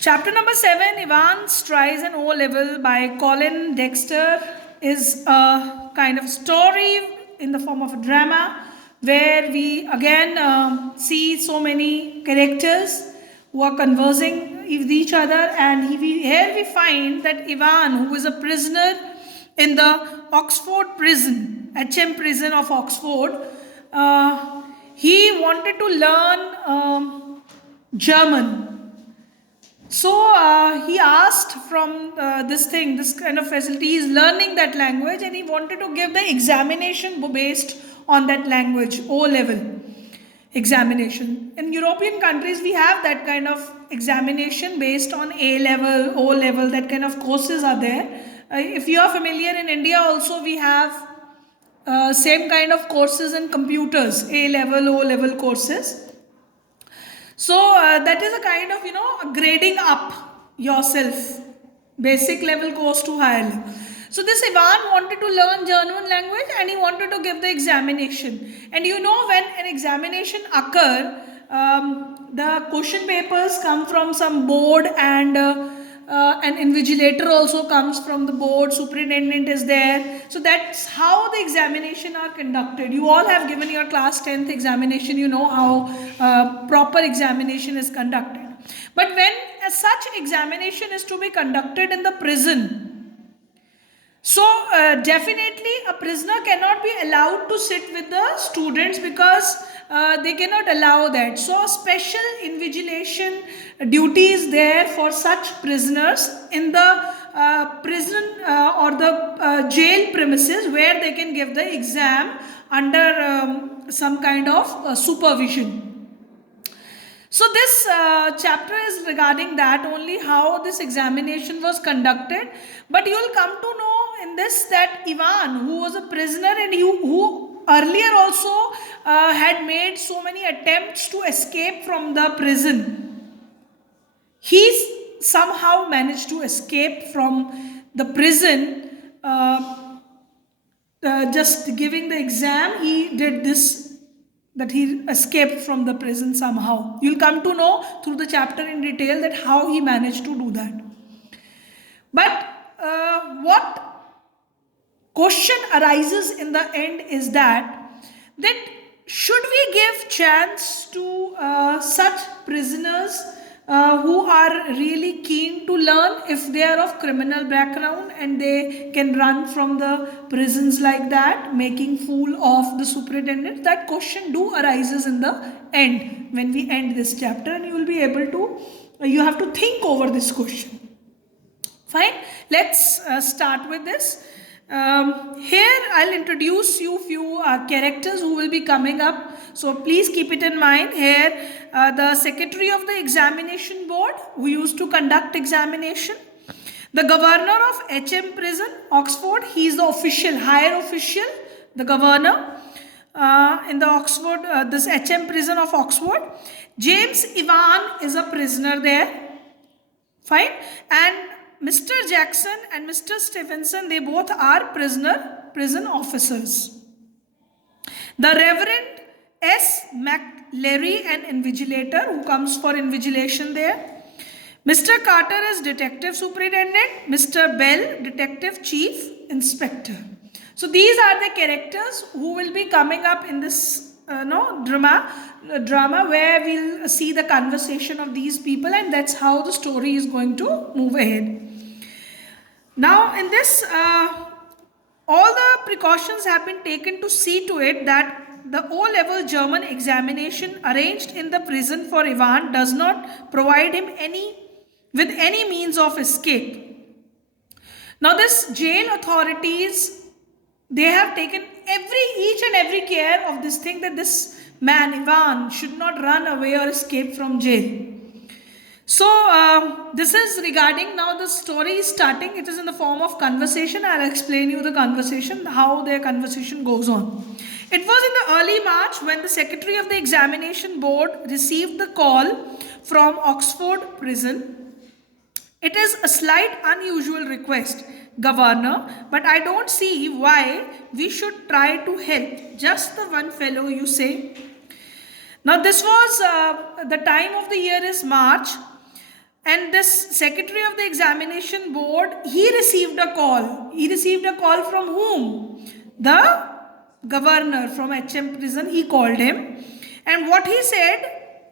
Chapter number 7, Ivan Tries an O level by Colin Dexter, is a kind of story in the form of a drama where we again see so many characters who are conversing with each other, and here we find that Ivan, who is a prisoner in the Oxford prison, HM prison of Oxford, he wanted to learn German. So he asked from this kind of facility. He's learning that language, and he wanted to give the examination based on that language, O level examination. In European countries, we have that kind of examination based on A level, O level, that kind of courses are there. If you are familiar, in India also we have same kind of courses in computers, A level, O level courses. So that is a kind of grading up yourself, basic level goes to higher level. So this Ivan wanted to learn German language, and he wanted to give the examination. And when an examination occur, the question papers come from some board, and an invigilator also comes from the board, superintendent is there. So that's how the examination are conducted. You all have given your class 10th examination, you know how proper examination is conducted. But when such examination is to be conducted in the prison, so definitely a prisoner cannot be allowed to sit with the students, because they cannot allow that. So a special invigilation duty is there for such prisoners in the prison or the jail premises, where they can give the exam under some kind of supervision. So this chapter is regarding that only, how this examination was conducted. But you will come to know in this that Ivan, who was a prisoner and who earlier also had made so many attempts to escape from the prison, he somehow managed to escape from the prison. Just giving the exam, he did this, that he escaped from the prison somehow. You'll come to know through the chapter in detail that how he managed to do that. But what question arises in the end is that should we give chance to such prisoners who are really keen to learn, if they are of criminal background and they can run from the prisons like that, making fool of the superintendent? That question do arises in the end, when we end this chapter, and you will be able to, you have to think over this question. Fine, let's start with this. Here I'll introduce you few characters who will be coming up. So please keep it in mind. Here the secretary of the examination board, who used to conduct examination. The governor of HM prison, Oxford, he is the official, higher official, the governor in the Oxford, this HM prison of Oxford. James Ivan is a prisoner there. Fine. And Mr. Jackson and Mr. Stevenson, they both are prison officers. The Reverend S. McLeary, an invigilator who comes for invigilation there. Mr. Carter is detective superintendent. Mr. Bell, detective chief inspector. So these are the characters who will be coming up in this drama, where we'll see the conversation of these people, and that's how the story is going to move ahead. Now in this, all the precautions have been taken to see to it that the O-level German examination arranged in the prison for Ivan does not provide him with any means of escape. Now this jail authorities, they have taken each and every care of this thing, that this man Ivan should not run away or escape from jail. So this is regarding, now the story is starting. It is in the form of conversation. I'll explain you the conversation, how their conversation goes on. It was in the early March when the secretary of the examination board received the call from Oxford prison. It is a slight unusual request, Governor, but I don't see why we should try to help just the one fellow you say. Now this was, the time of the year is March. And this secretary of the examination board, he received a call. He received a call from whom? The governor from HM prison. He called him. And what he said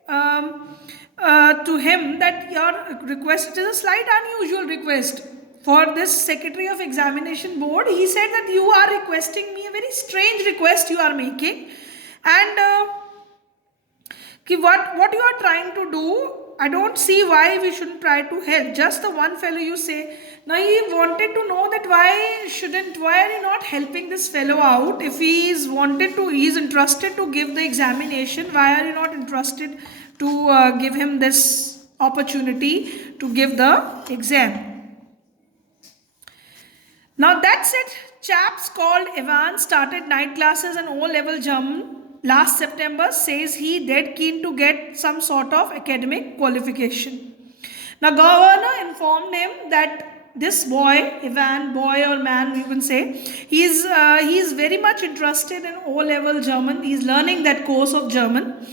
to him, that your request is a slight unusual request. For this secretary of examination board, he said that you are requesting me a very strange request you are making. And what you are trying to do, I don't see why we shouldn't try to help. Just the one fellow you say. Now he wanted to know that why are you not helping this fellow out? If he is interested to give the examination, why are you not interested to give him this opportunity to give the exam? Now that's it. Chaps called Ivan started night classes and O-level German last September. Says he dead keen to get some sort of academic qualification. Now governor informed him that this boy, Ivan, boy or man you can say, he is very much interested in O-level German. He is learning that course of German.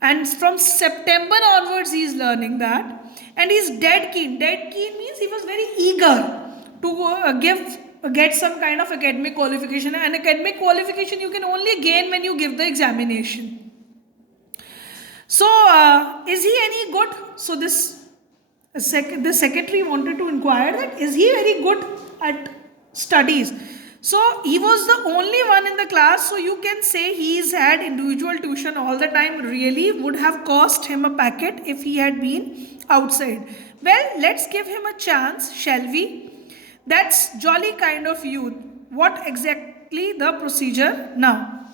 And from September onwards he is learning that. And he is dead keen. Dead keen means he was very eager to get some kind of academic qualification. And academic qualification you can only gain when you give the examination. So is he any good? So the secretary wanted to inquire that is he very good at studies. So he was the only one in the class, so you can say he's had individual tuition all the time. Really would have cost him a packet if he had been outside. Well, let's give him a chance, shall we? That's jolly kind of youth. What exactly the procedure now?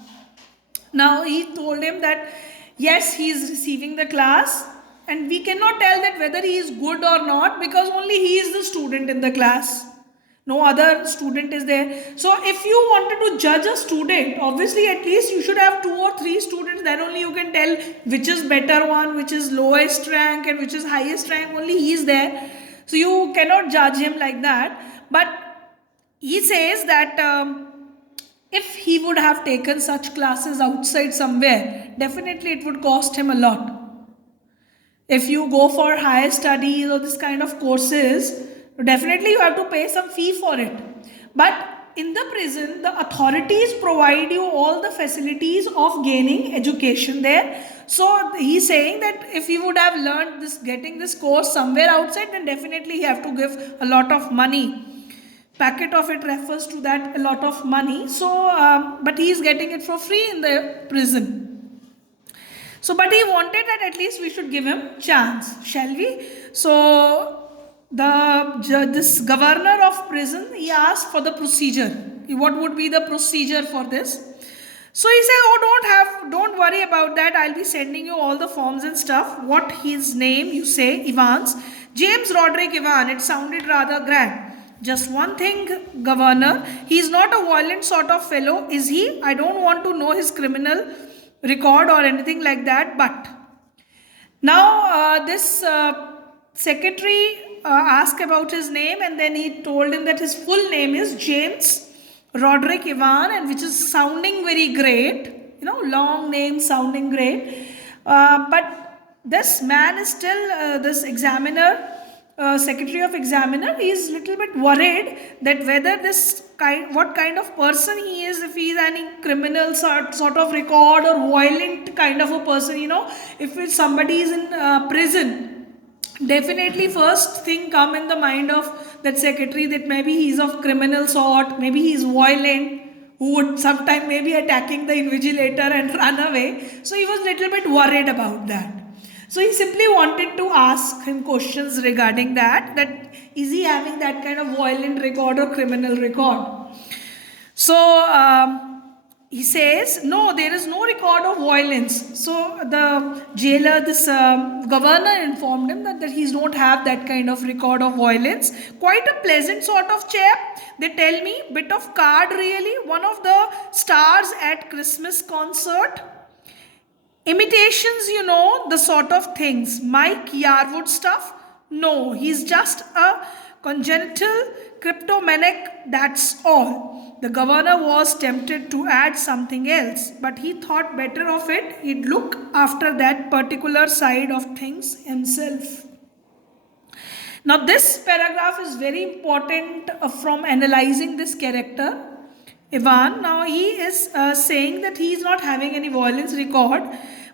Now he told him that yes, he is receiving the class, and we cannot tell that whether he is good or not because only he is the student in the class. No other student is there. So if you wanted to judge a student, obviously at least you should have 2 or 3 students. Then only you can tell which is better one, which is lowest rank and which is highest rank. Only he is there. So you cannot judge him like that. But he says that if he would have taken such classes outside somewhere, definitely it would cost him a lot. If you go for higher studies or this kind of courses, definitely you have to pay some fee for it. But in the prison, the authorities provide you all the facilities of gaining education there. So he's saying that if he would have learned getting this course somewhere outside, then definitely he have to give a lot of money. Packet of it refers to that, a lot of money. So, but he is getting it for free in the prison. So, but he wanted that at least we should give him chance, shall we? So, this governor of prison, he asked for the procedure. What would be the procedure for this? So he said, oh, don't worry about that. I'll be sending you all the forms and stuff. What his name, you say, Ivan's. James Roderick Ivan. It sounded rather grand. Just one thing, governor, he is not a violent sort of fellow, is he? I don't want to know his criminal record or anything like that. But now this secretary asked about his name, and then he told him that his full name is James Roderick Ivan, and which is sounding very great, long name sounding great. But this man is still this examiner. Secretary of examiner, he is little bit worried that whether what kind of person he is, if he is any criminal sort of record or violent kind of a person, if somebody is in prison, definitely first thing come in the mind of that secretary that maybe he is of criminal sort, maybe he is violent, who would sometime maybe attacking the invigilator and run away. So he was little bit worried about that. So he simply wanted to ask him questions regarding that is he having that kind of violent record or criminal record. So he says, no, there is no record of violence. So the jailer, this governor informed him that he don't have that kind of record of violence. Quite a pleasant sort of chap. They tell me, bit of card really, one of the stars at Christmas concert. Imitations, the sort of things. Mike Yarwood stuff? No, he's just a congenital kleptomaniac, that's all. The governor was tempted to add something else, but he thought better of it. He'd look after that particular side of things himself. Now, this paragraph is very important from analyzing this character, Ivan. Now, he is saying that he is not having any violence record,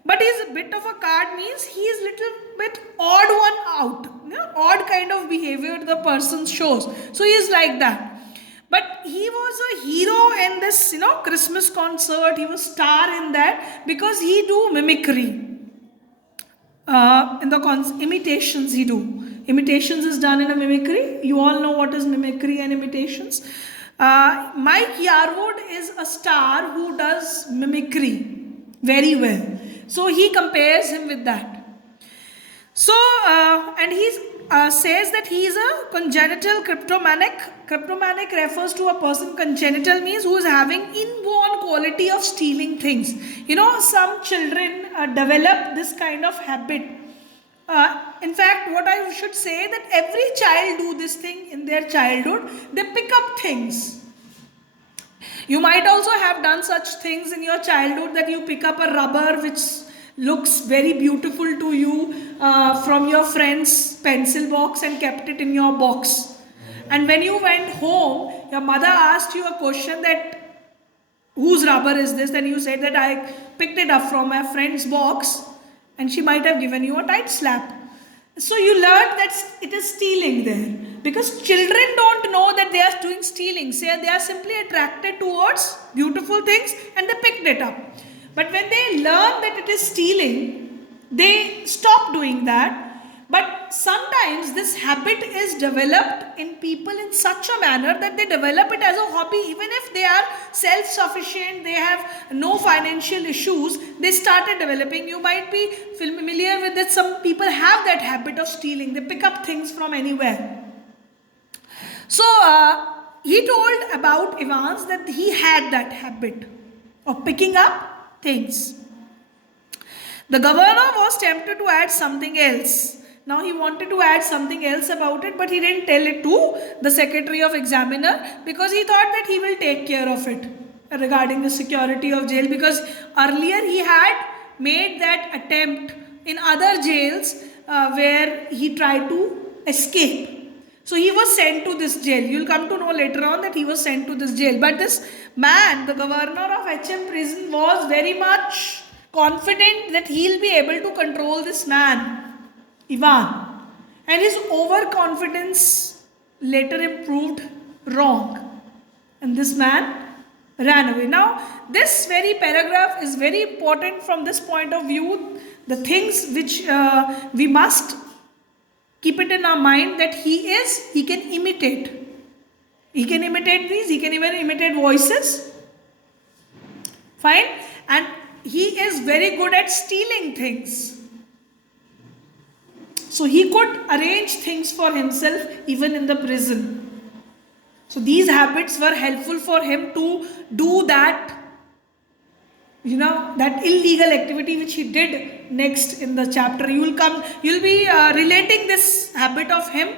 but he is a bit of a card, means he is little bit odd one out. Odd kind of behavior the person shows. So, he is like that. But he was a hero in this, Christmas concert. He was star in that because he do mimicry. In the imitations he do. Imitations is done in a mimicry. You all know what is mimicry and imitations. Mike Yarwood is a star who does mimicry very well. So he compares him with that. So, and he says that he is a congenital kleptomaniac. Kleptomaniac refers to a person, congenital means who is having inborn quality of stealing things. Some children develop this kind of habit. In fact, what I should say that every child do this thing in their childhood. They pick up things. You might also have done such things in your childhood that you pick up a rubber which looks very beautiful to you from your friend's pencil box and kept it in your box. And when you went home, your mother asked you a question that whose rubber is this? Then you said that I picked it up from my friend's box, and she might have given you a tight slap. So you learned that it is stealing there. Because children don't know that they are doing stealing. Say they are simply attracted towards beautiful things and they picked it up. But when they learn that it is stealing, they stop doing that. But sometimes this habit is developed in people in such a manner that they develop it as a hobby. Even if they are self-sufficient, they have no financial issues, they started developing. You might be familiar with it. Some people have that habit of stealing. They pick up things from anywhere. So he told about Evans that he had that habit of picking up things. The governor was tempted to add something else. Now he wanted to add something else about it, but he didn't tell it to the secretary of examiner because he thought that he will take care of it regarding the security of jail, because earlier he had made that attempt in other jails where he tried to escape. So he was sent to this jail. You'll come to know later on that he was sent to this jail. But this man, the governor of HM prison, was very much confident that he'll be able to control this man, Ivan. And his overconfidence later proved wrong. And this man ran away. Now, this very paragraph is very important from this point of view. The things which we must keep it in our mind, that he can imitate. He can imitate these, he can even imitate voices. Fine. And he is very good at stealing things. So he could arrange things for himself even in the prison. So these habits were helpful for him to do that, that illegal activity which he did next in the chapter. You'll be relating this habit of him,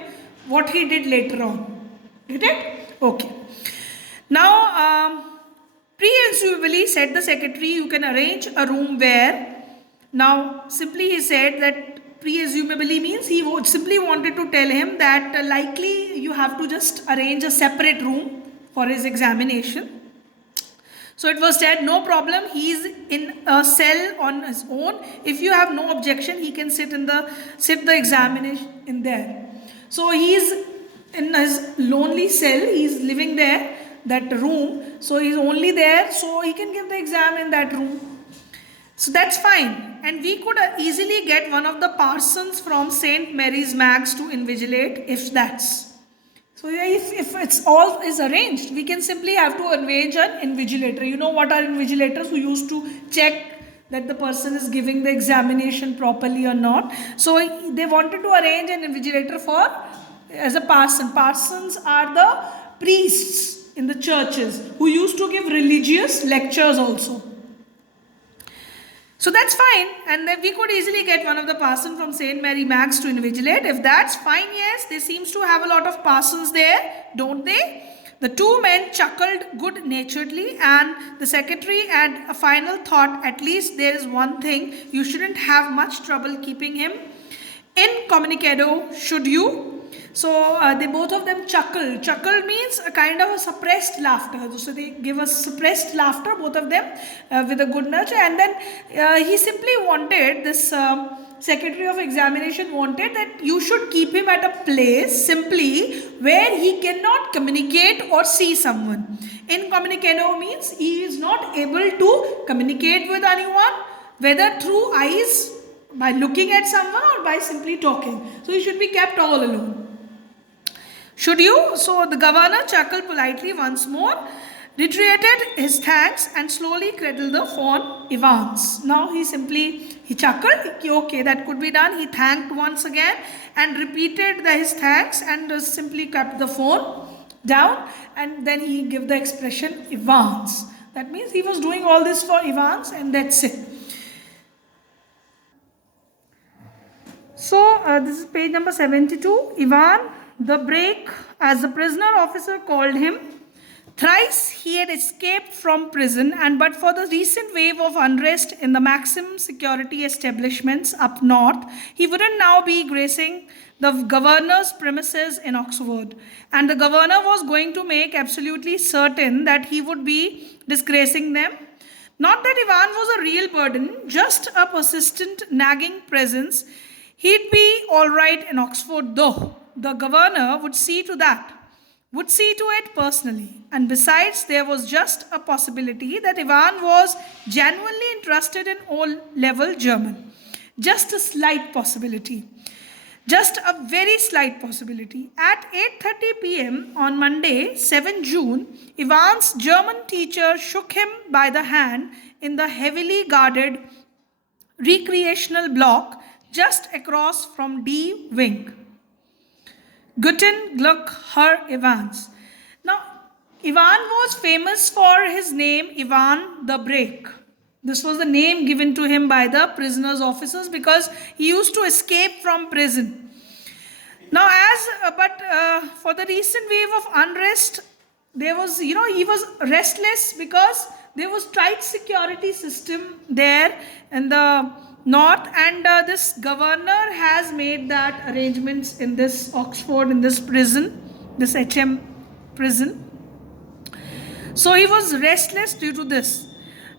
what he did later on. Get it? Okay. Now, presumably, said the secretary, you can arrange a room where. Now, simply he said that presumably means he simply wanted to tell him that likely you have to just arrange a separate room for his examination. So it was said, no problem, he is in a cell on his own. If you have no objection, he can sit the examination in there. So he is in his lonely cell, he is living there, that room. So he is only there, so he can give the exam in that room. So that's fine. And we could easily get one of the parsons from St. Mary's Mags to invigilate if that's. So if it's all is arranged, we can simply have to arrange an invigilator. You know what are invigilators? Who used to check that the person is giving the examination properly or not. So they wanted to arrange an invigilator as a parson. Parsons are the priests in the churches who used to give religious lectures also. So that's fine, and then we could easily get one of the parsons from St. Mary Mags to invigilate. If that's fine, yes, they seems to have a lot of parsons there, don't they? The two men chuckled good-naturedly, and the secretary had a final thought, at least there is one thing, you shouldn't have much trouble keeping him incommunicado, should you? So they both of them chuckle. Chuckle means a kind of a suppressed laughter. So they give us suppressed laughter, both of them, with a good nudge. And then he simply wanted this. Secretary of Examination wanted that you should keep him at a place simply where he cannot communicate or see someone. Incommunicado means he is not able to communicate with anyone, whether through eyes, by looking at someone, or by simply talking. So he should be kept all alone. Should you? So the governor chuckled politely once more, reiterated his thanks, and slowly cradled the phone Ivan's. Now he chuckled, okay, that could be done. He thanked once again and repeated his thanks and simply kept the phone down, and then he gave the expression Ivan's. That means he was doing all this for Ivan's, and that's it. So this is page number 72. Ivan the Break, as the prisoner officer called him. Thrice he had escaped from prison, and but for the recent wave of unrest in the maximum security establishments up north, he wouldn't now be gracing the governor's premises in Oxford. And the governor was going to make absolutely certain that he would be disgracing them. Not that Ivan was a real burden, just a persistent, nagging presence. He'd be all right in Oxford, though. The governor would see to that. Would see to it personally. And besides, there was just a possibility that Ivan was genuinely interested in O-level German. Just a slight possibility. Just a very slight possibility. At 8:30 p.m. on Monday, 7 June, Ivan's German teacher shook him by the hand in the heavily guarded recreational block just across from D Wing. Guten Glück, Herr Evans. Now, Ivan was famous for his name, Ivan the Break. This was the name given to him by the prisoners' officers because he used to escape from prison. Now, for the recent wave of unrest, he was restless because there was tight security system there in the north, and this governor has made that arrangements in this Oxford, in this prison, this HM prison. So he was restless due to this.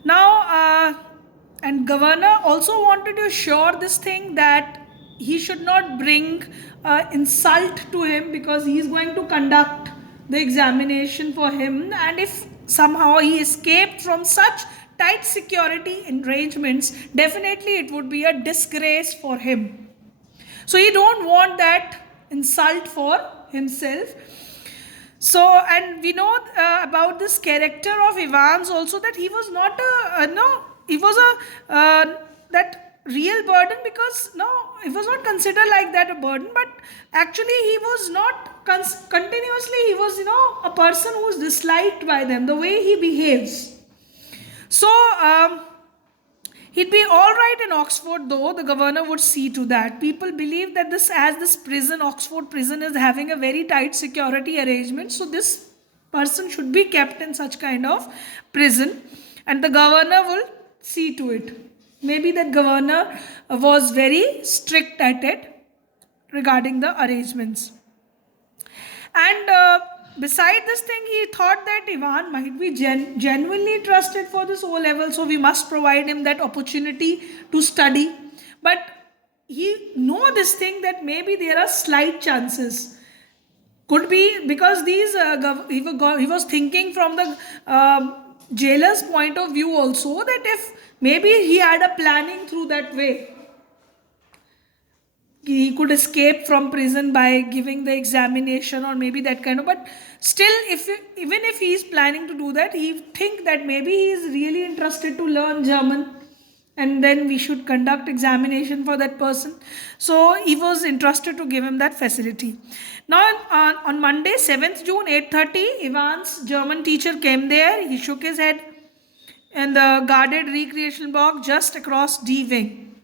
Now, and governor also wanted to assure this thing that he should not bring insult to him because he is going to conduct the examination for him, and if somehow he escaped from such tight security arrangements, definitely it would be a disgrace for him. So he don't want that insult for himself. So, and we know about this character of Ivan's also, that he was not that real burden, because it was not considered like that a burden, but actually he was not continuously, he was a person who is disliked by them, the way he behaves. So, he'd be all right in Oxford, though the governor would see to that. People believe that this prison, Oxford prison, is having a very tight security arrangement, so this person should be kept in such kind of prison, and the governor will see to it. Maybe that governor was very strict at it regarding the arrangements. And beside this thing, he thought that Ivan might be genuinely trusted for this O-level, so we must provide him that opportunity to study. But he know this thing that maybe there are slight chances. Could be because these he was thinking from the jailer's point of view also, that if maybe he had a planning through that way, he could escape from prison by giving the examination, or maybe that kind of, but still, even if he is planning to do that, he think that maybe he is really interested to learn German, and then we should conduct examination for that person. So he was interested to give him that facility. Now on Monday, 7th June, 8:30, Ivan's German teacher came there. He shook his head in the guarded recreational block just across D Wing.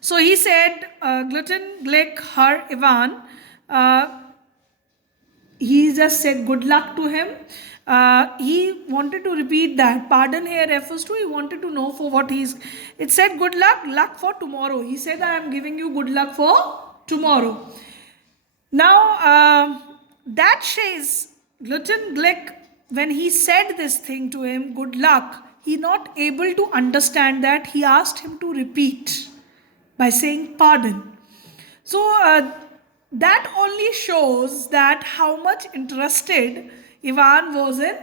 So he said, Guten Glück, Herr Ivan. He just said good luck to him. He wanted to repeat that. Pardon here refers to, he wanted to know for what it said good luck for tomorrow. He said, I am giving you good luck for tomorrow. Now, that says Glutton Glick, when he said this thing to him, good luck, he not able to understand that. He asked him to repeat by saying pardon. So that only shows that how much interested Ivan was in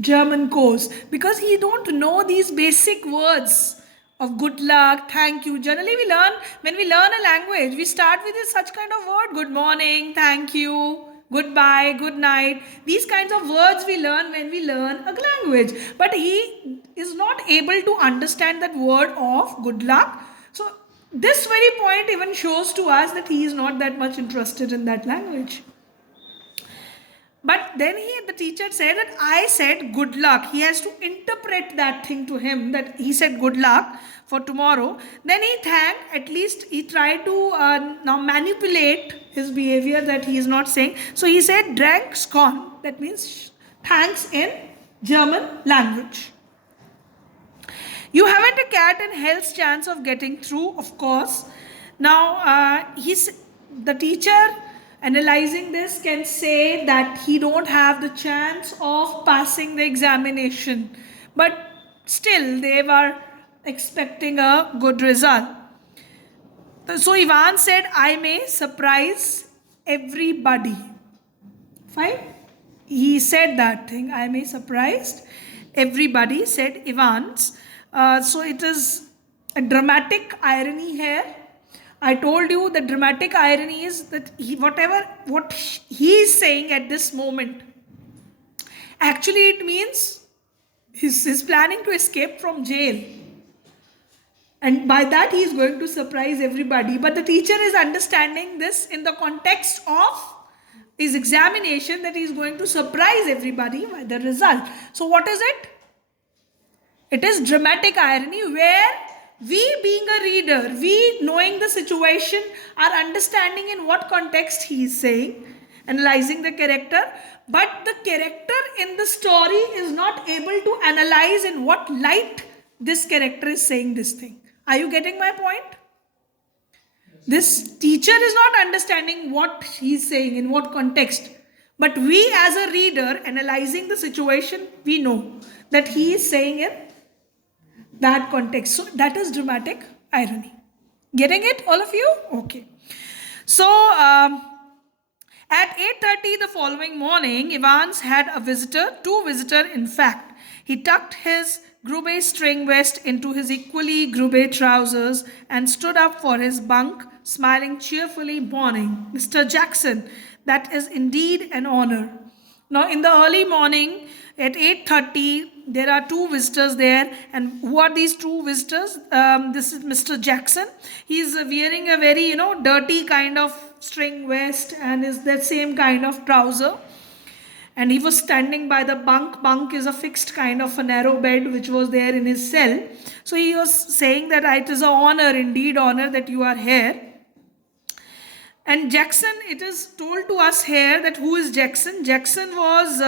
German course, because he don't know these basic words of good luck, thank you. Generally, we learn when we learn a language, we start with such kind of word: good morning, thank you, goodbye, good night. These kinds of words we learn when we learn a language. But he is not able to understand that word of good luck. So this very point even shows to us that he is not that much interested in that language. But then the teacher said that I said good luck. He has to interpret that thing to him, that he said good luck for tomorrow. Then he thanked, at least he tried to now manipulate his behavior that he is not saying. So he said drank scone, that means thanks in German language. You haven't a cat in hell's chance of getting through, of course. Now, the teacher analyzing this can say that he don't have the chance of passing the examination. But still, they were expecting a good result. So Ivan said, I may surprise everybody. Fine? He said that thing, I may surprise everybody, said Ivan's. So it is a dramatic irony here. I told you the dramatic irony is that what he is saying at this moment, actually it means he's planning to escape from jail. And by that he is going to surprise everybody. But the teacher is understanding this in the context of his examination, that he is going to surprise everybody by the result. So what is it? It is dramatic irony, where we being a reader, we knowing the situation, are understanding in what context he is saying, analyzing the character, but the character in the story is not able to analyze in what light this character is saying this thing. Are you getting my point? This teacher is not understanding what he is saying, in what context. But we as a reader analyzing the situation, we know that he is saying in that context. So that is dramatic irony. Getting it, all of you? Okay. So at 8:30 the following morning, Evans had a visitor, two visitors in fact. He tucked his Grube string vest into his equally Grube trousers and stood up for his bunk, smiling cheerfully. Morning, Mr. Jackson. That is indeed an honor. Now in the early morning at 8:30, there are two visitors there. And who are these two visitors? This is Mr. Jackson. He is wearing a very, dirty kind of string vest and is the same kind of trouser. And he was standing by the bunk. Bunk is a fixed kind of a narrow bed which was there in his cell. So he was saying that it is an honor, indeed honor, that you are here. And Jackson, it is told to us here that who is Jackson? Jackson was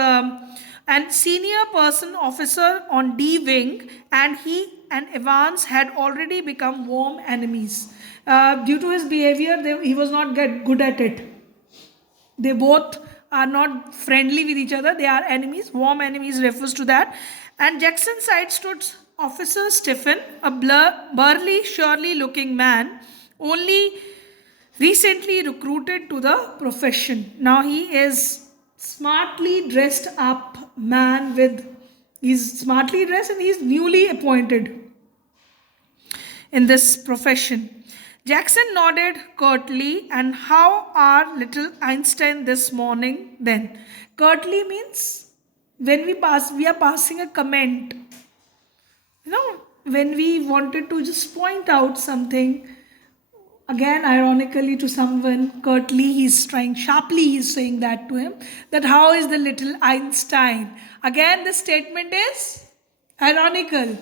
an senior person officer on D wing, and he and Evans had already become warm enemies. Due to his behavior, he was not good at it. They both are not friendly with each other. They are enemies. Warm enemies refers to that. And Jackson's side stood Officer Stephen, a burly, surly looking man, only recently recruited to the profession. Now he is smartly dressed up man he's smartly dressed and he's newly appointed in this profession. Jackson nodded curtly. And how are little Einstein this morning then? Curtly means when we are passing a comment. When we wanted to just point out something, again ironically to someone, curtly sharply he's saying that to him, that how is the little Einstein? Again the statement is ironical.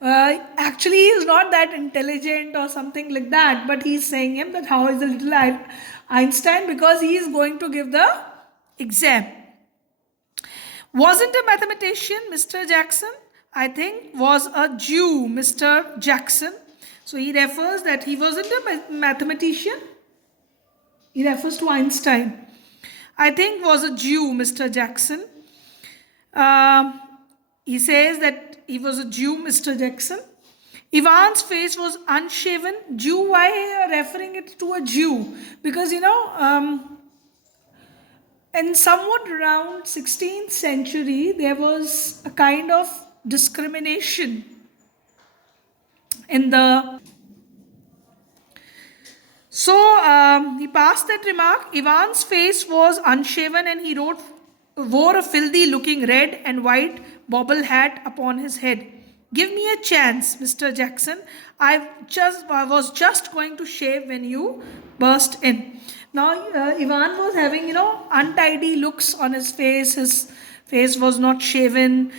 Actually he is not that intelligent or something like that, but he's saying him that how is the little Einstein, because he is going to give the exam. Wasn't a mathematician, Mr. Jackson? I think was a Jew, Mr. Jackson. So he refers that he wasn't a mathematician. He refers to Einstein. I think was a Jew, Mr. Jackson. Um, he says that he was a Jew, Mr. Jackson. Ivan's face was unshaven. Jew, why are you referring it to a Jew? Because in somewhat around 16th century, there was a kind of discrimination in the. So he passed that remark. Ivan's face was unshaven and he wore a filthy looking red and white bobble hat upon his head. Give me a chance, Mr. Jackson. I was just going to shave when you burst in. Now, Ivan was having, untidy looks on his face. His face was not shaven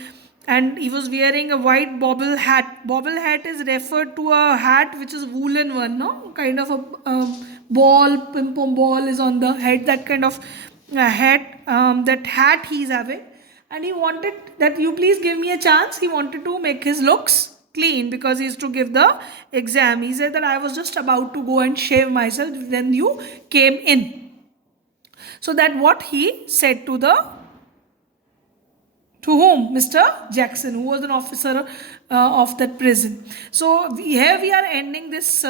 and he was wearing a white bobble hat. Bobble hat is referred to a hat which is woolen one, no? Kind of a ball, ping pong ball is on the head, that kind of hat, that hat he's having. And he wanted that you please give me a chance. He wanted to make his looks clean because he is to give the exam. He said that I was just about to go and shave myself when you came in. So that what he said to whom? Mr. Jackson, who was an officer of that prison. So here we are ending this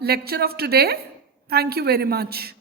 lecture of today. Thank you very much.